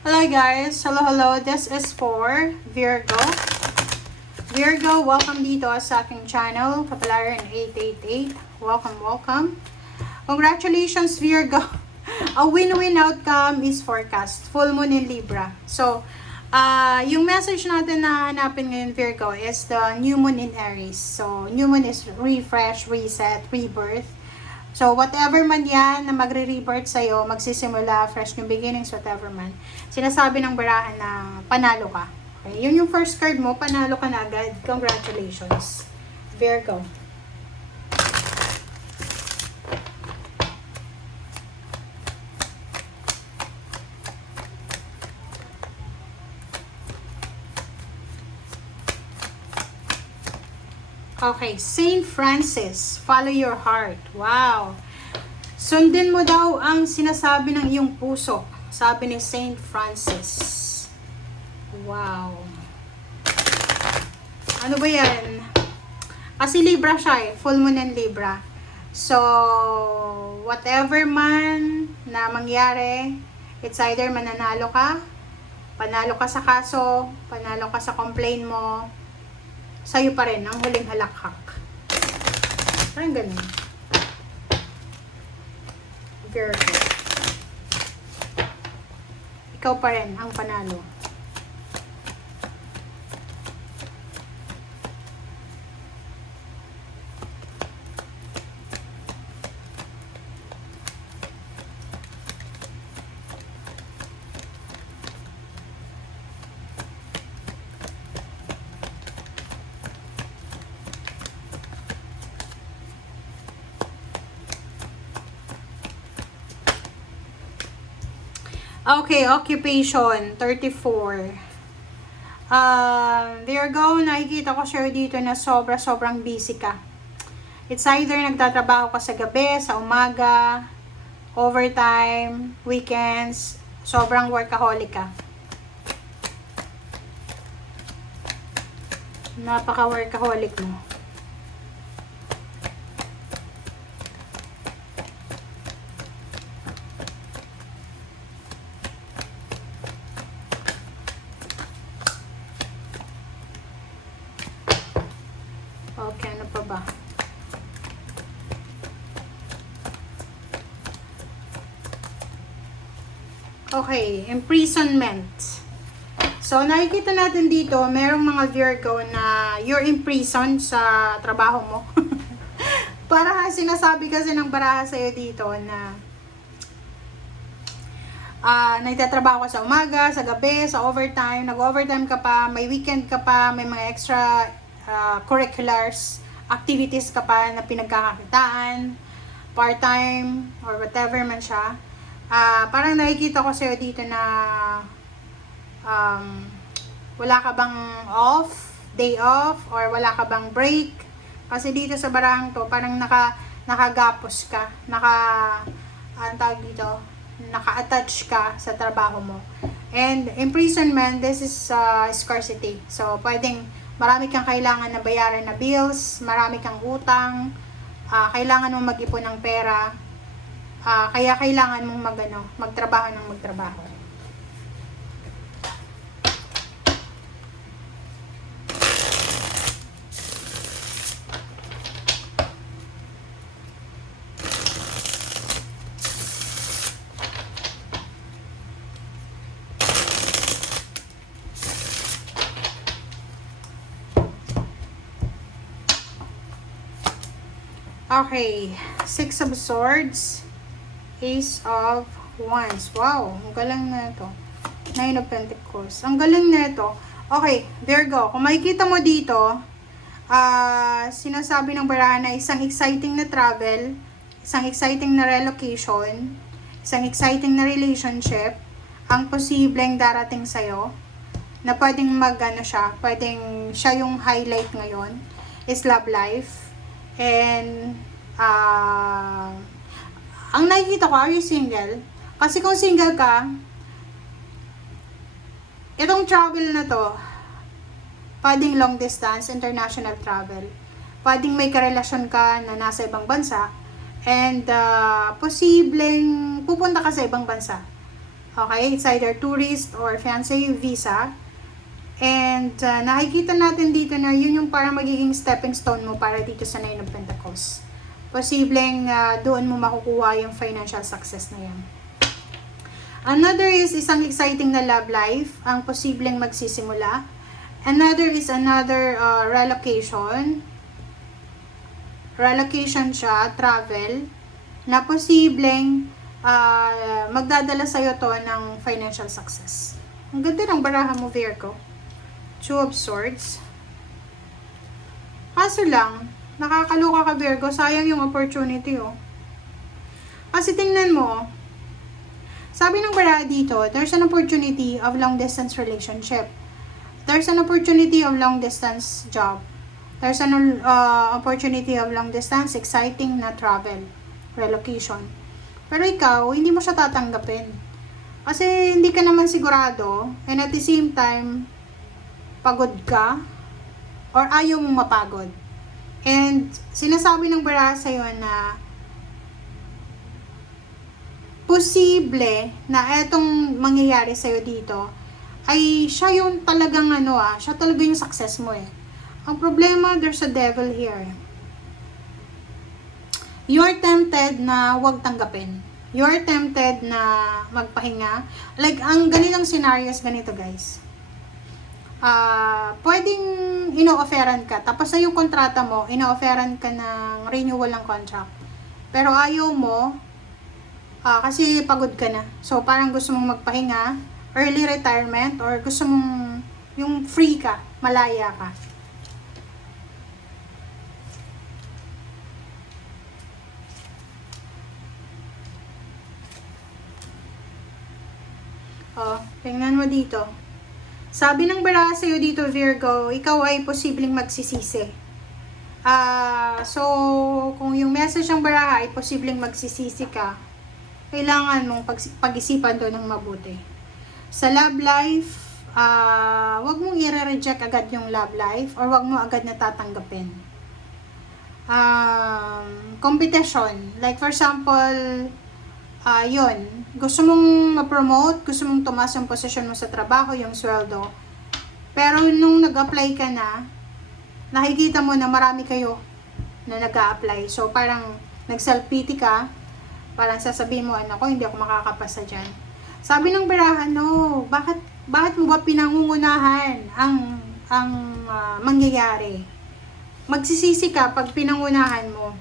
Hello guys, hello, this is for Virgo. Virgo, welcome dito sa aking channel, Kapalaran 888. Welcome. Congratulations Virgo. A win-win outcome is forecast. Full moon in Libra. So, yung message natin na hanapin ngayon Virgo is the new moon in Aries. So, new moon is refresh, reset, rebirth. So, whatever man yan na magre-rebirth sa'yo, magsisimula, fresh new beginnings, whatever man, sinasabi ng barahan na panalo ka. Okay? Yun yung first card mo, panalo ka na agad. Congratulations, Virgo. Okay, Saint Francis, follow your heart. Wow. Sundin mo daw ang sinasabi ng iyong puso. Sabi ni Saint Francis. Wow. Ano ba yan? Kasi Libra siya eh. Full moon in Libra. So, whatever man na mangyari, it's either mananalo ka, panalo ka sa kaso, panalo ka sa complaint mo, sa'yo pa rin ang huling halakhak. Parang ganun. Virgo. Ikaw pa rin ang panalo. Okay, occupation, 34. Virgo, nakikita ko sure dito na sobrang busy ka. It's either nagtatrabaho ka sa gabi, sa umaga, overtime, weekends, sobrang workaholic ka. Napaka-workaholic mo. Okay, ano pa ba? Okay, imprisonment. So, nakikita natin dito, merong mga Virgo na you're imprisoned sa trabaho mo. Para sinasabi kasi ng baraha sa'yo dito na nagtatrabaho ka sa umaga, sa gabi, sa overtime, nag-overtime ka pa, may weekend ka pa, may mga extra curriculars, activities ka pa na pinagkakakitaan, part-time, or whatever man siya. Parang nakikita ko sa'yo dito na wala ka bang day off, or wala ka bang break. Kasi dito sa barang to, parang nakagapos ka, naka-attach ka sa trabaho mo. And imprisonment, this is scarcity. So, pwedeng marami kang kailangan na bayaran na bills, marami kang utang, kailangan mong mag-ipon ng pera, kaya kailangan mong magtrabaho ng magtrabaho. Okay, Six of Swords, Ace of Wands. Wow, ang galing na ito. Nine of Pentacles. Ang galing na ito. Okay, Virgo, kung makikita mo dito, sinasabi ng baraha na isang exciting na travel, isang exciting na relocation, isang exciting na relationship, ang posibleng darating sa'yo, na pwedeng pwedeng siya yung highlight ngayon, is love life. And ang nakikita ko, are you single? Kasi kung single ka, itong travel na to, pwedeng long distance, international travel. Pwedeng may karelasyon ka na nasa ibang bansa, and posibleng pupunta ka sa ibang bansa. Okay, it's either tourist or fiancé visa. And nakikita natin dito na yun yung parang magiging stepping stone mo para dito sa Nine of Pentacles. Posibleng doon mo makukuha yung financial success na yan. Another is isang exciting na love life ang posibleng magsisimula. Another is another relocation. Relocation siya, travel, na posibleng magdadala sa'yo to ng financial success. Ang ganda ng baraha mo, Virgo. Two of Swords. Kaso lang, nakakaloka ka, Virgo. Sayang yung opportunity, oh. Kasi tingnan mo, sabi ng baraha dito, there's an opportunity of long-distance relationship. There's an opportunity of long-distance job. There's an opportunity of long-distance, exciting na travel, relocation. Pero ikaw, hindi mo siya tatanggapin. Kasi hindi ka naman sigurado, and at the same time, pagod ka, or ayaw mong mapagod. And sinasabi ng baraha sa'yo na posible na etong mangyayari sa'yo dito ay siya yung talagang siya talaga yung success mo eh. Ang problema, there's a devil here. You are tempted na huwag tanggapin. You are tempted na magpahinga. Like, ang ganitong scenarios, ganito guys. Pwedeng ino-offeran ka, tapos na yung kontrata mo, ino-offeran ka ng renewal ng contract. Pero ayaw mo, kasi pagod ka na. So, parang gusto mong magpahinga, early retirement, or gusto mong yung free ka, malaya ka. Tingnan mo dito. Sabi ng baraha sa'yo dito, Virgo, ikaw ay posibleng magsisisi. So, kung yung message ng baraha ay posibleng magsisisi ka, kailangan mong pag-isipan doon ng mabuti. Sa love life, wag mong i-reject agad yung love life or wag mo agad na tatanggapin. Competition. Like for example, yun, gusto mong ma-promote, gusto mong tumaas yung posisyon mo sa trabaho, yung sweldo. Pero nung nag-apply ka na, nakikita mo na marami kayo na nag-a-apply. So, parang nag-self-pity ka, parang sasabihin mo, ko, hindi ako makakapasa dyan. Sabi ng baraha, no, bakit mo ba pinangungunahan ang mangyayari? Magsisisi ka pag pinangunahan mo.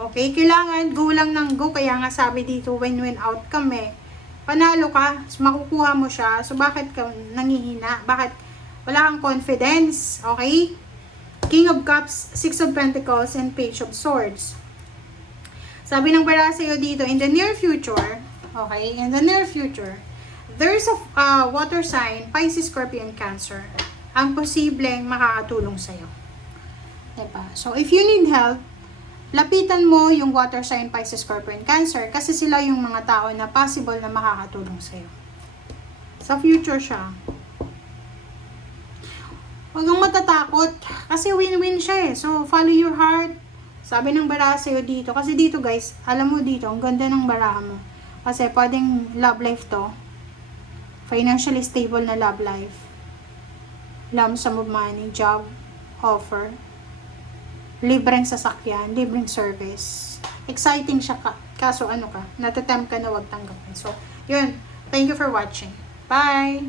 Okay, kailangan go lang ng go, kaya nga sabi dito win-win outcome eh. Panalo ka, so makukuha mo siya, so bakit ka nangihina? Bakit wala kang confidence? Okay? King of Cups, Six of Pentacles, and Page of Swords. Sabi ng baraha sa'yo dito, in the near future, okay, in the near future, there's a water sign, Pisces, Scorpion, Cancer, ang posibleng makakatulong sa'yo. Diba? So, if you need help, lapitan mo yung water sign, Pisces, Scorpion, Cancer kasi sila yung mga tao na possible na makakatulong sa'yo. Sa future siya. Huwag kang matatakot kasi win-win siya eh. So, follow your heart. Sabi ng baraha sa'yo dito. Kasi dito guys, alam mo dito, ang ganda ng baraha mo. Kasi pwedeng love life to. Financially stable na love life. Lump sum of money, job, offer. Libreng sasakyan, libreng service. Exciting siya ka. Kaso natatempt ka na wag tanggapin. So, yun. Thank you for watching. Bye!